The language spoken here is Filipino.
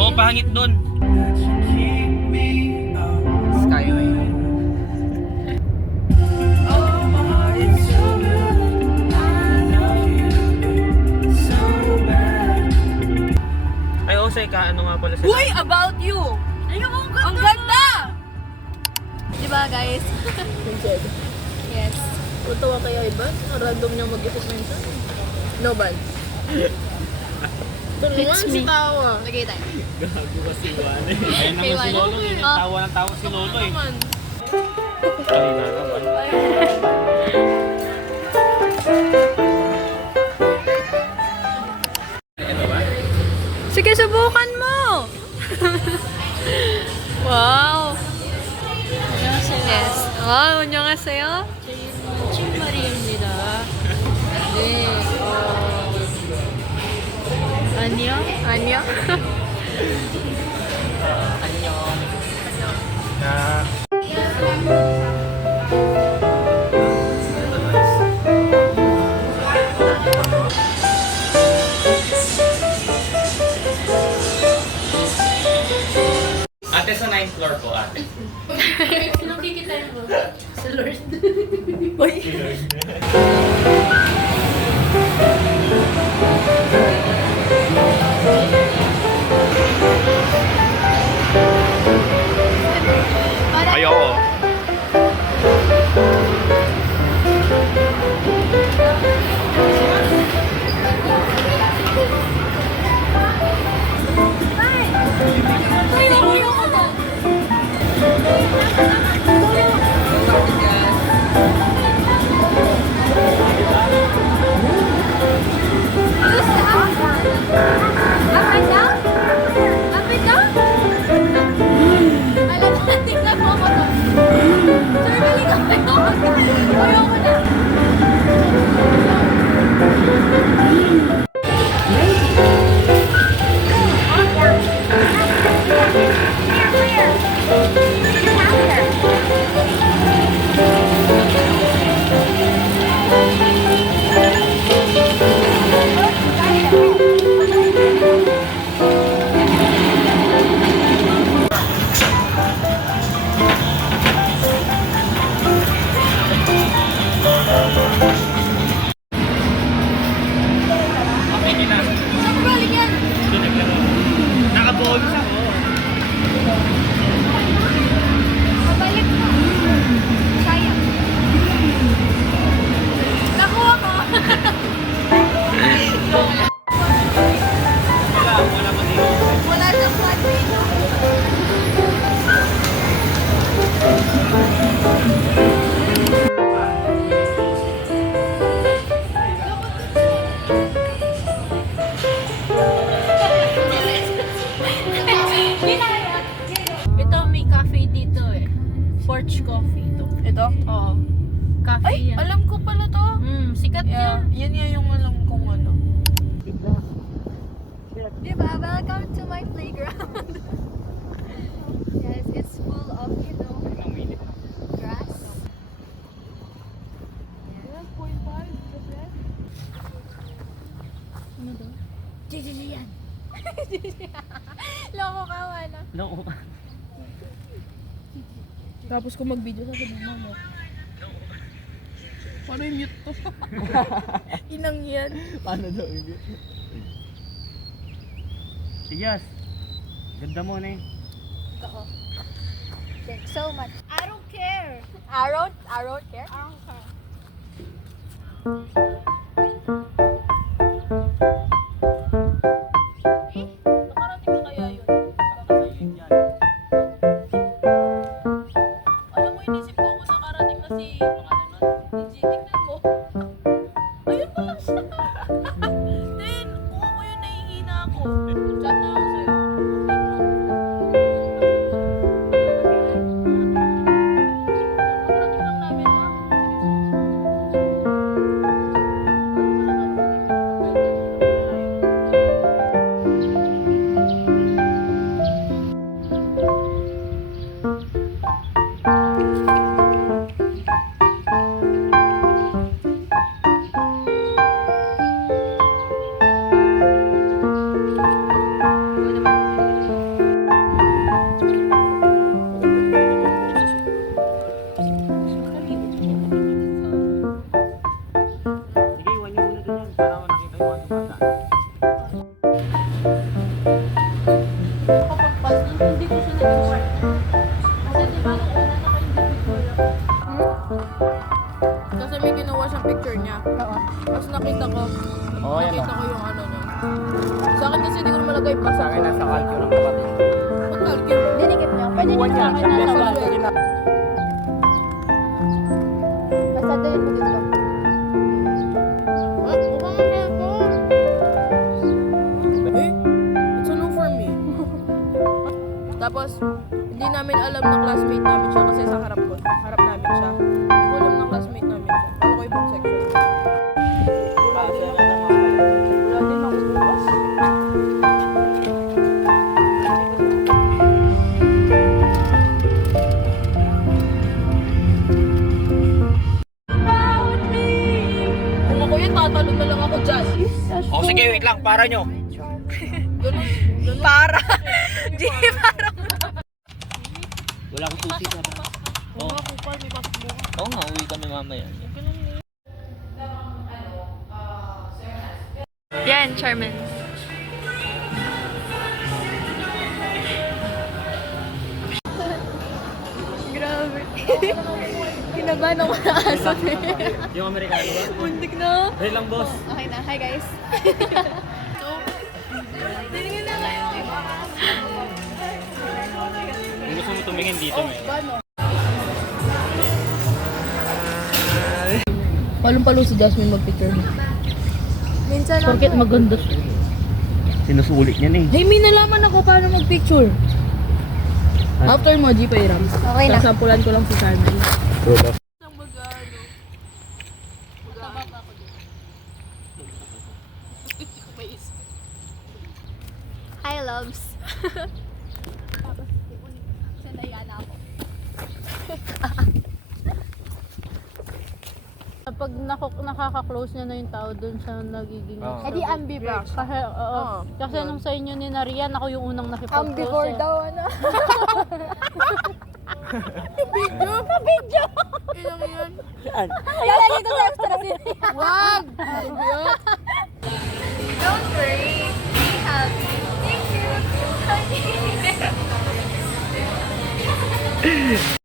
Oo, pangit dun. Skyway. Ay, Jose, ano nga pala sila? Uy, about you! Ang ganda! Diba guys? Yes. Tutawa kaya iba? Random niyang mag-isip minsan. No ban. Tulungan si tawa. Lagay tayo. Gago ka si Juan eh. Ayun naman si Juan. Lolo eh. Ah. Tawa ng tawa si Lolo eh. Naman. Ay, naman. Ito ba? Sige, subukan mo! Wow! Yes. Wow, 안녕하세요. 칭말입니다. 네. 안녕? 안녕. Na... Ate, sa 9th floor po, ate. Sinong kikitain mo? Si Lord. Ayoko. Okay na. Nakabonus ako. Pabalik mo. Sayang. Nakuha ko. Wala pa dito. Wala siyang flat dito. Ito may cafe dito eh. Forge Coffee ito. Ito? Oo. Cafe Ay, yan. alam ko pala to. Sikat Yeah, yan. yan nga yung alam kong ano. Diba? Welcome to my playground. Yes, it's full of, you know, grass. Yan. Loko ka, wala. No. Tapos kung mag-video sa sabi mo. Paano yung mute to? Inang yan. Paano daw hindi? Yes. Ganda mo na eh. Oo. Thanks so much. I don't care. I don't care? I don't care. Nakarating na kaya yun? Alam mo, inisip ko kung nakarating na si pangalan nun. Si G. Tignan mo. Ayun pa lang siya. Then, kung ako yun, nahihina ako. Chat na ako sa'yo. Nakarating lang namin, ma. picture niya. Oo. Tapos nakita ko, Oo, yan nakita ko yung ano niya. Sa akin kasi hindi ko na malagay pa Sa akin nasa kalkyo ng kapatid. Ba't calculate? Dinikit niyo. Pwede niyo sa akin na sa wallet. Basta dalhin mo dito. Eh, it's a no for me. Tapos, hindi namin alam na classmate namin siya kasi sa harap ko. Harap namin siya. Hindi ko alam na classmate namin siya. Kala ko ibang section. Wala din ako bukas. Kung ako yun, tatalon na lang ako dyan. O sige, wait lang, para nyo. Ganun. Para. Di, para. Wala akong susi na ba? Oo nga, kupal, may pasok mo. Oo nga, uwi kami mamaya. Yan, Charmin. Grabe. Kinabahan ako na aso. Yung Amerikano ba? Muntik na. Dahil lang, boss. Okay na. Hi, guys. Tingin na kayo. Kung gusto mo tumingin dito, may. Palong-palo si Jasmine mag-picture mo. Minsan lang. Porket maganda siya. Sinusulit niya eh. Hey, may nalaman ako paano mag-picture. After mo, G, pairam. Okay na. Sasampulan ko lang si Carmen. Hi, loves. Sanaya na ako. Kapag nakaka-close niya na yung tao, dun siya nagiging... Oo. Eh di ambivert. Kasi, oo. Kasi nung sa inyo ni Narian, ako yung unang nakipag-close. Ambivert daw, ano? Video! Ilang yan? Lalagay ko sa extra scene. Wag! Don't worry. Be happy. Thank you.